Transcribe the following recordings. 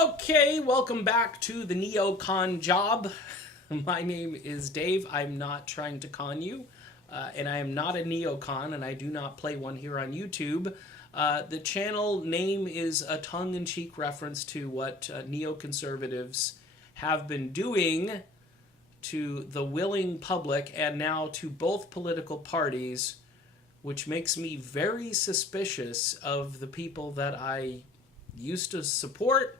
Okay, welcome back to the neocon job. My name is Dave. I'm not trying to con you, and I am not a neocon, and I do not play one here on YouTube. The channel name is a tongue-in-cheek reference to what neoconservatives have been doing to the willing public and now to both political parties, which makes me very suspicious of the people that I used to support,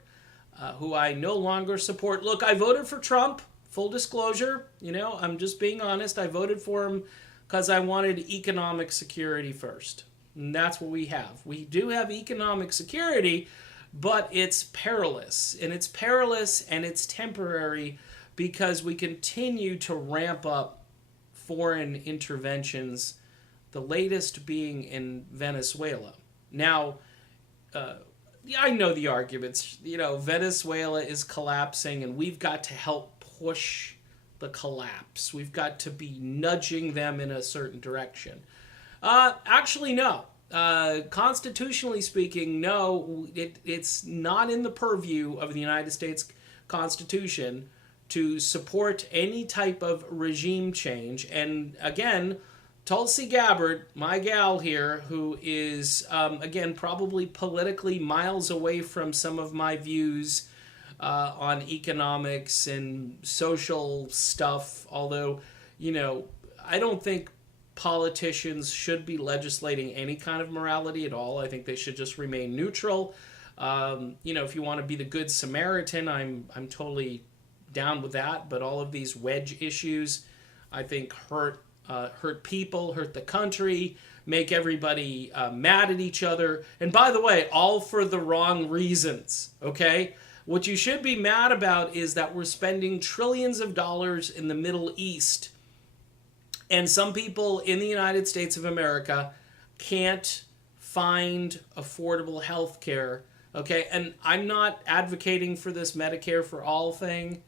who I no longer support. Look, I voted for Trump, full disclosure. I'm just being honest. I voted for him because I wanted economic security first. And that's what we have. We do have economic security, but it's perilous. And it's perilous and it's temporary because we continue to ramp up foreign interventions, the latest being in Venezuela. Now, I know the arguments. Venezuela is collapsing and we've got to help push the collapse. We've got to be nudging them in a certain direction. Actually, no. Constitutionally speaking, no. It's not in the purview of the United States Constitution to support any type of regime change. And again, Tulsi Gabbard, my gal here, who is, again, probably politically miles away from some of my views on economics and social stuff, although, I don't think politicians should be legislating any kind of morality at all. I think they should just remain neutral. If you want to be the good Samaritan, I'm totally down with that, but all of these wedge issues, I think, hurt people, hurt the country, make everybody mad at each other. And by the way, all for the wrong reasons, okay? What you should be mad about is that we're spending trillions of dollars in the Middle East, and some people in the United States of America can't find affordable health care, okay? And I'm not advocating for this Medicare for all thing.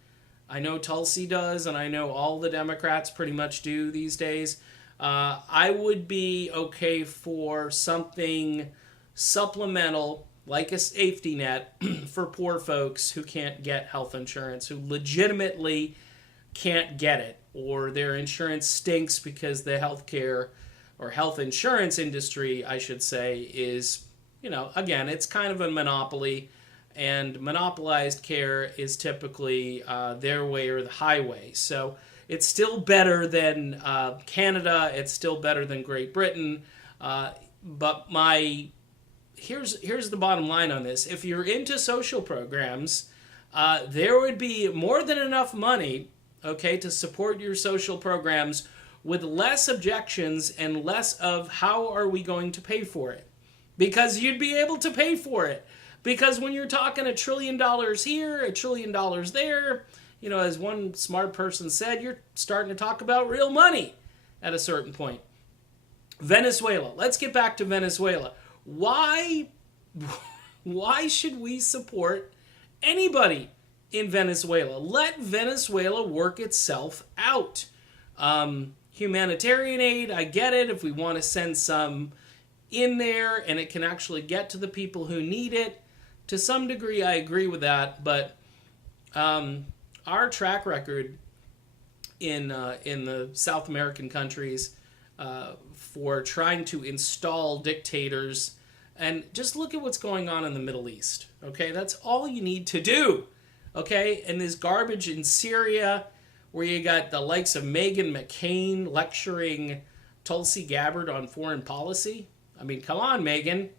I know Tulsi does, and I know all the Democrats pretty much do these days. I would be okay for something supplemental, like a safety net, for poor folks who can't get health insurance, who legitimately can't get it, or their insurance stinks because the healthcare or health insurance industry, I should say, is, again, it's kind of a monopoly. And monopolized care is typically their way or the highway. So it's still better than Canada. It's still better than Great Britain. But here's the bottom line on this. If you're into social programs, there would be more than enough money, okay, to support your social programs with less objections and less of how are we going to pay for it. Because you'd be able to pay for it. Because when you're talking $1 trillion here, $1 trillion there, as one smart person said, you're starting to talk about real money at a certain point. Venezuela. Let's get back to Venezuela. Why should we support anybody in Venezuela? Let Venezuela work itself out. Humanitarian aid, I get it. If we want to send some in there and it can actually get to the people who need it, to some degree, I agree with that, but our track record in the South American countries for trying to install dictators, and just look at what's going on in the Middle East, okay? That's all you need to do, okay? And this garbage in Syria, where you got the likes of Meghan McCain lecturing Tulsi Gabbard on foreign policy. I mean, come on, Meghan.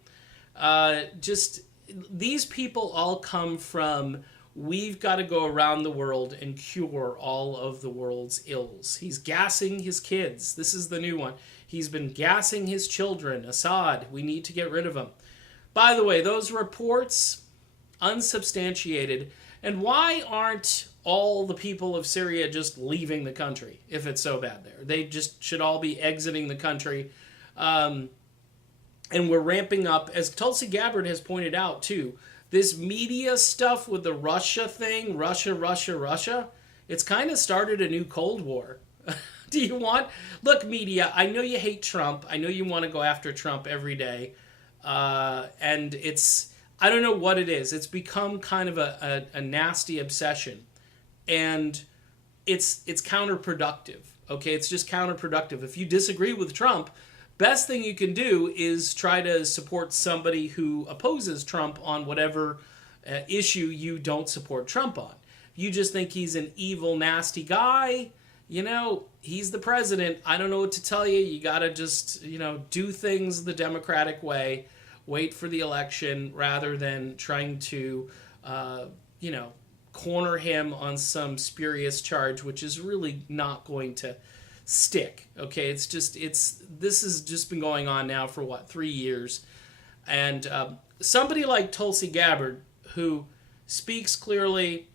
These people all come from, we've got to go around the world and cure all of the world's ills. He's gassing his kids. This is the new one. He's been gassing his children. Assad, we need to get rid of him. By the way, those reports, unsubstantiated. And why aren't all the people of Syria just leaving the country if it's so bad there? They just should all be exiting the country. And we're ramping up, as Tulsi Gabbard has pointed out, too, this media stuff with the Russia thing, Russia, it's kind of started a new Cold War. Do you want... Look, media, I know you hate Trump. I know you want to go after Trump every day. And I don't know what it is. It's become kind of a nasty obsession. And it's counterproductive. Okay, it's just counterproductive. If you disagree with Trump, best thing you can do is try to support somebody who opposes Trump on whatever issue you don't support Trump on. If you just think he's an evil, nasty guy, he's the president. I don't know what to tell you. You got to just, do things the Democratic way, wait for the election rather than trying to, corner him on some spurious charge, which is really not going to stick. Okay, this has just been going on now for 3 years, and somebody like Tulsi Gabbard, who speaks clearly,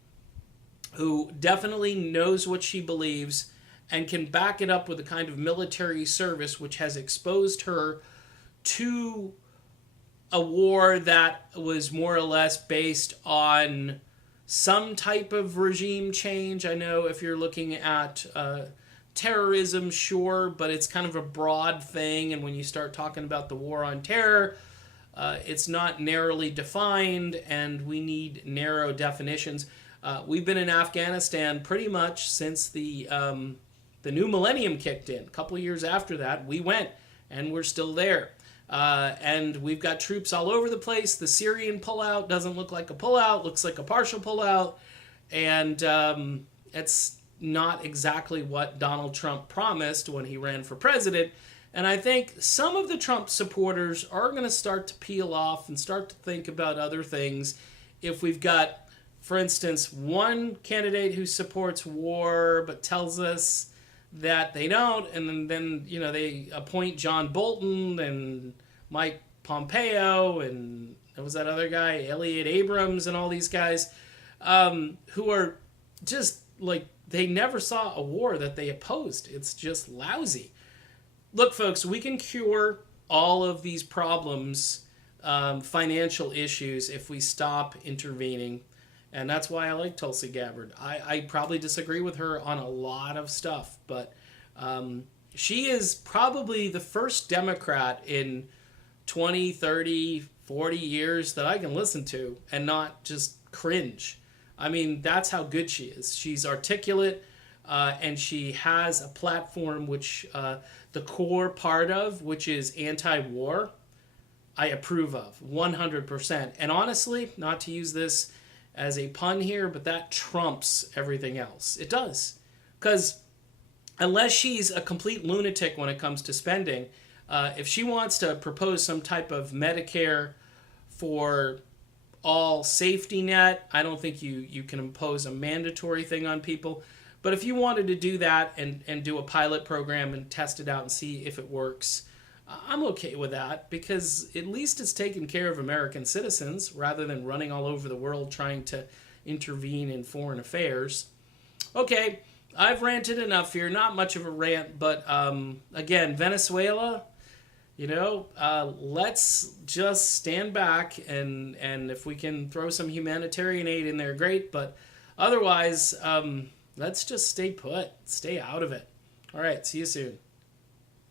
who definitely knows what she believes, and can back it up with a kind of military service which has exposed her to a war that was more or less based on some type of regime change. I know if you're looking at terrorism, sure, but it's kind of a broad thing. And when you start talking about the war on terror, it's not narrowly defined, and we need narrow definitions. We've been in Afghanistan pretty much since the new millennium kicked in. A couple of years after that, we went, and we're still there. And we've got troops all over the place. The Syrian pullout doesn't look like a pullout, looks like a partial pullout. And it's not exactly what Donald Trump promised when he ran for president. And I think some of the Trump supporters are going to start to peel off and start to think about other things. If we've got, for instance, one candidate who supports war but tells us that they don't, and then they appoint John Bolton and Mike Pompeo, and there was that other guy, Elliot Abrams, and all these guys who are just like, they never saw a war that they opposed. It's just lousy. Look, folks, we can cure all of these problems, financial issues, if we stop intervening. And that's why I like Tulsi Gabbard. I probably disagree with her on a lot of stuff, but she is probably the first Democrat in 20, 30, 40 years that I can listen to and not just cringe. I mean, that's how good she is. She's articulate, and she has a platform which the core part of, which is anti-war, I approve of 100%. And honestly, not to use this as a pun here, but that trumps everything else. It does. Because unless she's a complete lunatic when it comes to spending, if she wants to propose some type of Medicare for all safety net, I don't think you can impose a mandatory thing on people. But if you wanted to do that and do a pilot program and test it out and see if it works, I'm okay with that, because at least it's taking care of American citizens rather than running all over the world trying to intervene in foreign affairs. Okay, I've ranted enough here. Not much of a rant, but again, Venezuela, let's just stand back and if we can throw some humanitarian aid in there, great. But otherwise, let's just stay put, stay out of it. All right, see you soon.